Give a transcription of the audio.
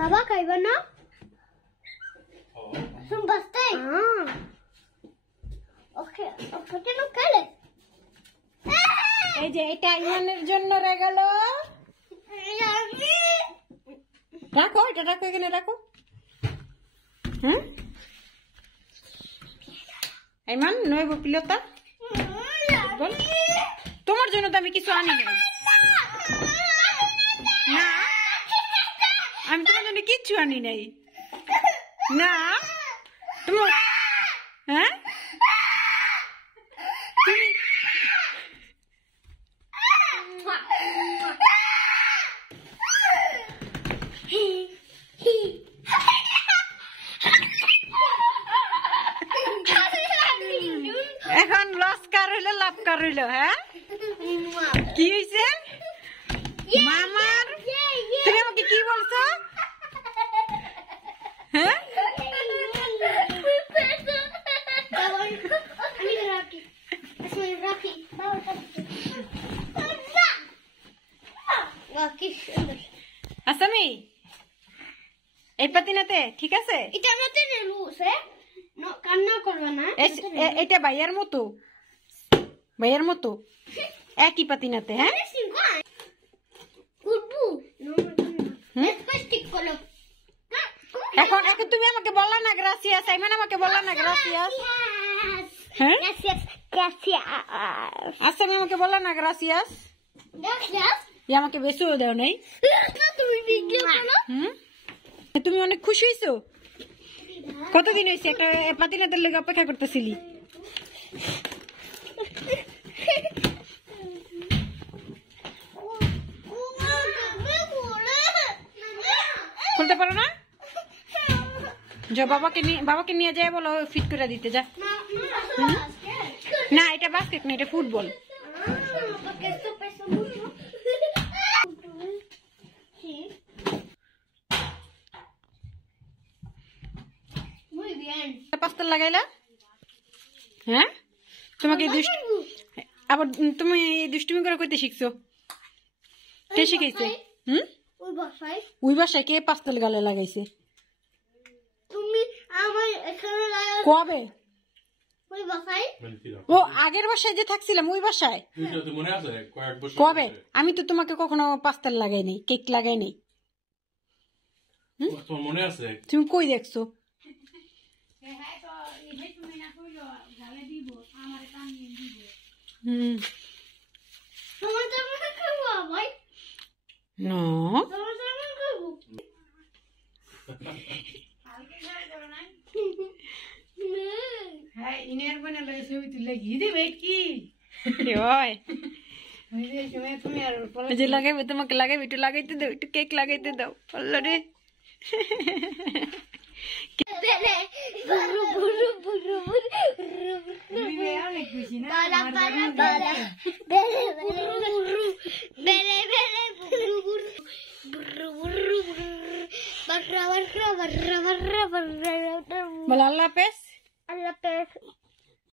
বাবা খাইবা না? শুন বসতে ওকে ওকে কেন খেলে? এই যে এটা ইমানের জন্য রয়ে গেল। রাখো এটা, রাখো এখানে রাখো। ইমান নয় বপিলতা বল, তোমার জন্য তো আমি কিছু আনি নাই। না আমি তোমার জন্য কিচ্ছু আনি নাই। না তোমার হ্যাঁ তুমি এখন লস কার হইলো লাভ কার হইলো? হ্যাঁ কি হয়েছে মামার? তুমি আমাকে কি বলছো? হ্যাঁ আসামি এই পাতিনাতে ঠিক আছে? এটা মতে লুস কান্না করবে না। এটা ভাইয়ার মতো, ভাইয়ার মতো একই পাতিনাতে। হ্যাঁ এখন এখন তুমি আমাকে বললা না গ্রাসিয়াস, আইমান আমাকে বললা না গ্রাসিয়াস। হ্যাঁ আচ্ছা আমি আমাকে বললা না গ্রাসিয়াস, আমাকে বেশিও দেও নাই। তুমি অনেক খুশি হয়েছো? কতদিন হয়েছে একটা পাতিনাতের লেগে অপেক্ষা করতেছিলি? খুলতে পারো না? যা বাবাকে নিয়ে যায়, বলো ফিট করে দিতে। যা না এটা বাস্কেট না, এটা ফুটবল। পাস্তা লাগাইলা? হ্যাঁ তোমাকে আবার তুমি দুষ্টুমি করে কইতে শিখছো? কে শিখাইছে? ওই বাসায় কে পাস্তা গালে লাগাইছে? কবে? ও আগের বাসায় যে থাকছিলাম ওই বাসায়। কবে? আমি তো তোমাকে কখনো পাস্তা লাগাই নাই, কেক লাগাই নাই। তুমি কই দেখছো? লাগাইবে তোমাকে, লাগাইবে একটু, লাগাইতে দাও একটু, কেক লাগাইতে দাও। বললো রে অনেক খুশি না? বল আল্লাহ হাফেজ। আল্লাহ হাফেজ।